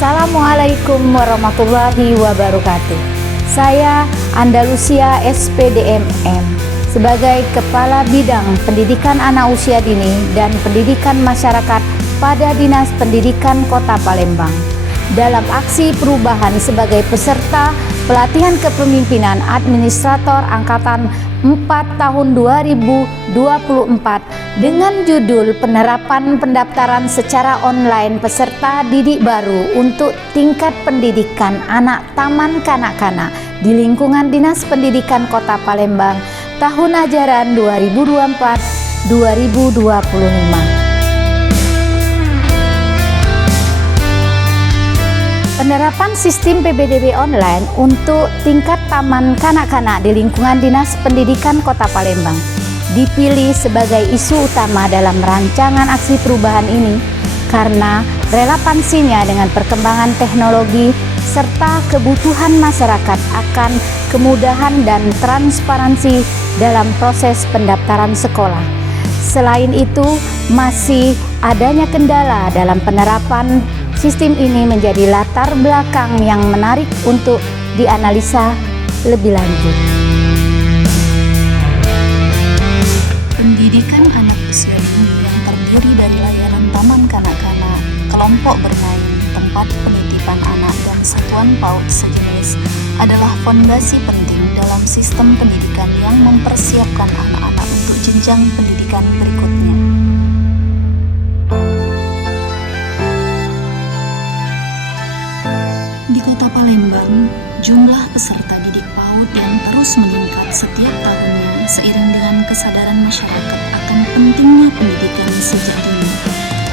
Assalamualaikum warahmatullahi wabarakatuh. Saya Andalusia SPDMM sebagai Kepala Bidang Pendidikan Anak Usia Dini dan Pendidikan Masyarakat pada Dinas Pendidikan Kota Palembang. Dalam aksi perubahan sebagai peserta pelatihan kepemimpinan administrator Angkatan 4 tahun 2024 dengan judul penerapan pendaftaran secara online peserta didik baru untuk tingkat pendidikan anak taman kanak-kanak di lingkungan Dinas Pendidikan Kota Palembang tahun ajaran 2024-2025. Penerapan sistem PPDB online untuk tingkat taman kanak-kanak di lingkungan Dinas Pendidikan Kota Palembang dipilih sebagai isu utama dalam rancangan aksi perubahan ini karena relevansinya dengan perkembangan teknologi serta kebutuhan masyarakat akan kemudahan dan transparansi dalam proses pendaftaran sekolah. Selain itu, masih adanya kendala dalam penerapan sistem ini menjadi latar belakang yang menarik untuk dianalisa lebih lanjut. Pendidikan anak usia dini yang terdiri dari layanan taman kanak-kanak, kelompok bermain, tempat penitipan anak, dan satuan PAUD sejenis adalah fondasi penting dalam sistem pendidikan yang mempersiapkan anak-anak untuk jenjang pendidikan berikutnya. Di Kota Palembang, jumlah peserta didik PAUD yang terus meningkat setiap tahunnya seiring dengan kesadaran masyarakat akan pentingnya pendidikan sejak dini.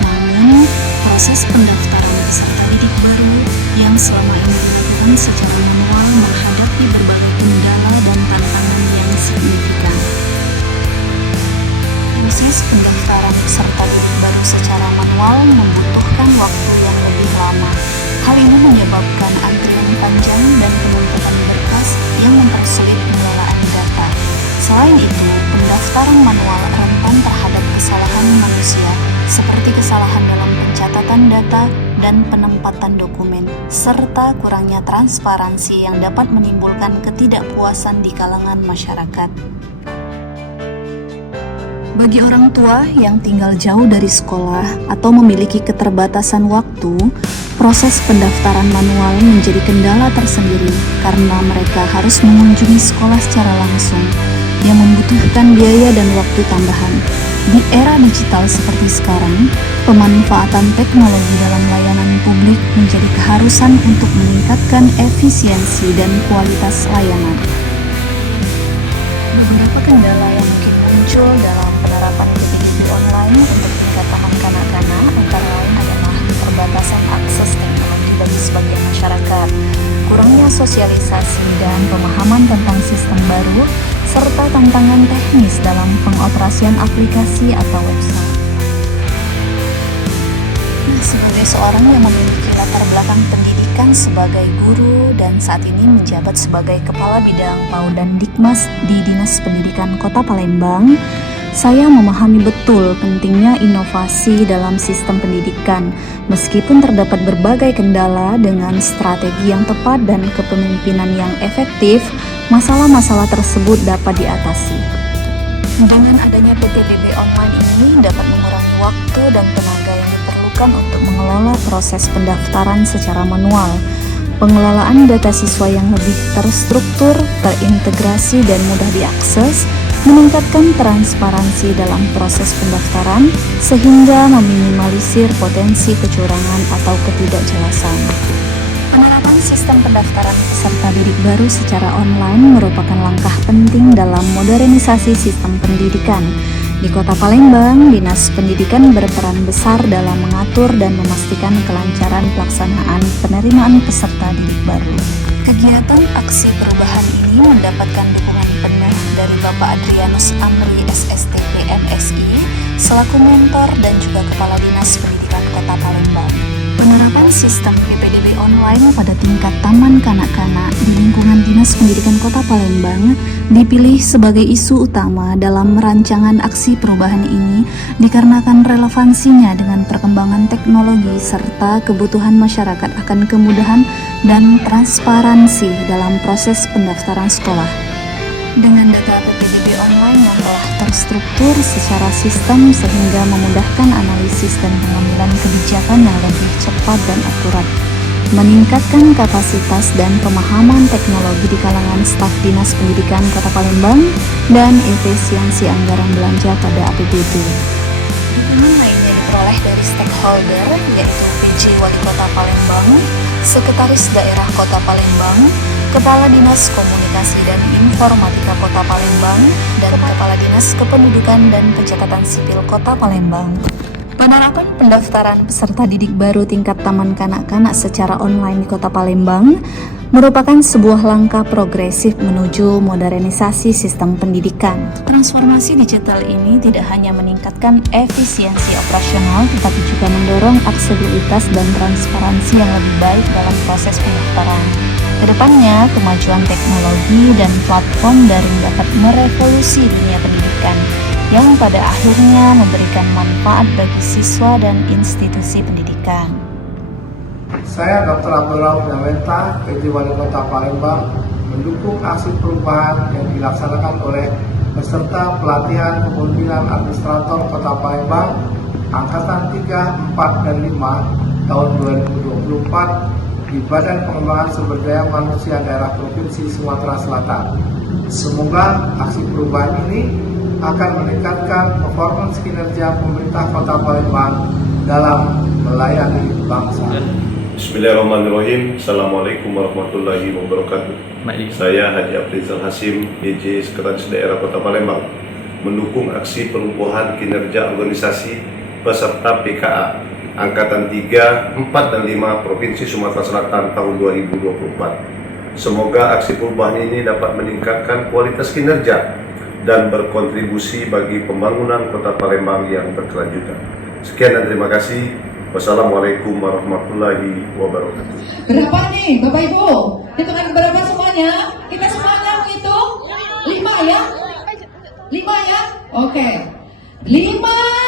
Namun, proses pendaftaran peserta didik baru yang selama ini dilakukan secara manual menghadapi berbagai kendala dan tantangan yang signifikan. Proses pendaftaran peserta didik baru secara manual membutuhkan waktu yang lebih lama. Hal ini menyebabkan antrian panjang dan penumpukan berkas yang mempersulit pengelolaan data. Selain itu, pendaftaran manual rentan terhadap kesalahan manusia seperti kesalahan dalam pencatatan data dan penempatan dokumen, serta kurangnya transparansi yang dapat menimbulkan ketidakpuasan di kalangan masyarakat. Bagi orang tua yang tinggal jauh dari sekolah atau memiliki keterbatasan waktu, proses pendaftaran manual menjadi kendala tersendiri karena mereka harus mengunjungi sekolah secara langsung yang membutuhkan biaya dan waktu tambahan. Di era digital seperti sekarang, pemanfaatan teknologi dalam layanan publik menjadi keharusan untuk meningkatkan efisiensi dan kualitas layanan. Beberapa kendala yang mungkin muncul dalam penerapan PPDB online untuk tingkat taman kanak-kanak antara lain adalah keterbatasan akses teknologi bagi sebagian masyarakat, kurangnya sosialisasi dan pemahaman tentang sistem baru, serta tantangan teknis dalam pengoperasian aplikasi atau website. Sebagai seorang yang memiliki latar belakang pendidikan sebagai guru dan saat ini menjabat sebagai Kepala Bidang PAUD dan Dikmas di Dinas Pendidikan Kota Palembang, saya memahami betul pentingnya inovasi dalam sistem pendidikan. Meskipun terdapat berbagai kendala, dengan strategi yang tepat dan kepemimpinan yang efektif, masalah-masalah tersebut dapat diatasi. Dengan adanya PPDB online ini dapat mengurangi waktu dan tenaga yang diperlukan untuk mengelola proses pendaftaran secara manual. Pengelolaan data siswa yang lebih terstruktur, terintegrasi, dan mudah diakses meningkatkan transparansi dalam proses pendaftaran sehingga meminimalisir potensi kecurangan atau ketidakjelasan. Penerapan sistem pendaftaran peserta didik baru secara online merupakan langkah penting dalam modernisasi sistem pendidikan. Di Kota Palembang, Dinas Pendidikan berperan besar dalam mengatur dan memastikan kelancaran pelaksanaan penerimaan peserta didik baru. Kegiatan aksi perubahan ini mendapatkan dukungan penuh dari Bapak Adrianus Amri SSTP MSI selaku mentor dan juga Kepala Dinas Pendidikan Kota Palembang. Penerapan Penerapan sistem PPDB online pada tingkat taman kanak-kanak di lingkungan Dinas Pendidikan Kota Palembang dipilih sebagai isu utama dalam rancangan aksi perubahan ini dikarenakan relevansinya dengan perkembangan teknologi serta kebutuhan masyarakat akan kemudahan dan transparansi dalam proses pendaftaran sekolah. Dengan data PPDB online yang telah terstruktur secara sistem sehingga memudahkan analisis dan pengambilan kebijakan yang lebih cepat dan akurat, meningkatkan kapasitas dan pemahaman teknologi di kalangan staf Dinas Pendidikan Kota Palembang, dan efisiensi anggaran belanja pada APBD. Dukungan lainnya diperoleh dari stakeholder, yaitu PJ Wali Kota Palembang, Sekretaris Daerah Kota Palembang, Kepala Dinas Komunikasi dan Informatika Kota Palembang, dan Kepala Dinas Kependudukan dan Pencatatan Sipil Kota Palembang. Penerapan pendaftaran peserta didik baru tingkat taman kanak-kanak secara online di Kota Palembang merupakan sebuah langkah progresif menuju modernisasi sistem pendidikan. Transformasi digital ini tidak hanya meningkatkan efisiensi operasional, tetapi juga mendorong aksesibilitas dan transparansi yang lebih baik dalam proses pendaftaran. Kedepannya, kemajuan teknologi dan platform daring dapat merevolusi dunia pendidikan, yang pada akhirnya memberikan manfaat bagi siswa dan institusi pendidikan. Saya Dr. Abdul Rauf Yamenta, PJ Wali Kota Palembang, mendukung aksi perubahan yang dilaksanakan oleh peserta pelatihan kepemimpinan administrator Kota Palembang Angkatan 3, 4, dan 5 tahun 2024 di Badan Pengembangan Sumber Daya Manusia Daerah Provinsi Sumatera Selatan. Semoga aksi perubahan ini akan meningkatkan performance kinerja pemerintah Kota Palembang dalam melayani bangsa. Bismillahirrahmanirrahim. Assalamualaikum warahmatullahi wabarakatuh. Saya Haji Afrizal Hasim, PJ Sekretaris Daerah Kota Palembang, mendukung aksi perubahan kinerja organisasi peserta PKA Angkatan 3, 4, dan 5 Provinsi Sumatera Selatan tahun 2024. Semoga aksi perubahan ini dapat meningkatkan kualitas kinerja dan berkontribusi bagi pembangunan Kota Palembang yang berkelanjutan. Sekian dan terima kasih. Wassalamualaikum warahmatullahi wabarakatuh. Berapa nih Bapak Ibu? Hitungan berapa semuanya? Kita semuanya menghitung 5 ya? 5 ya? Oke. 5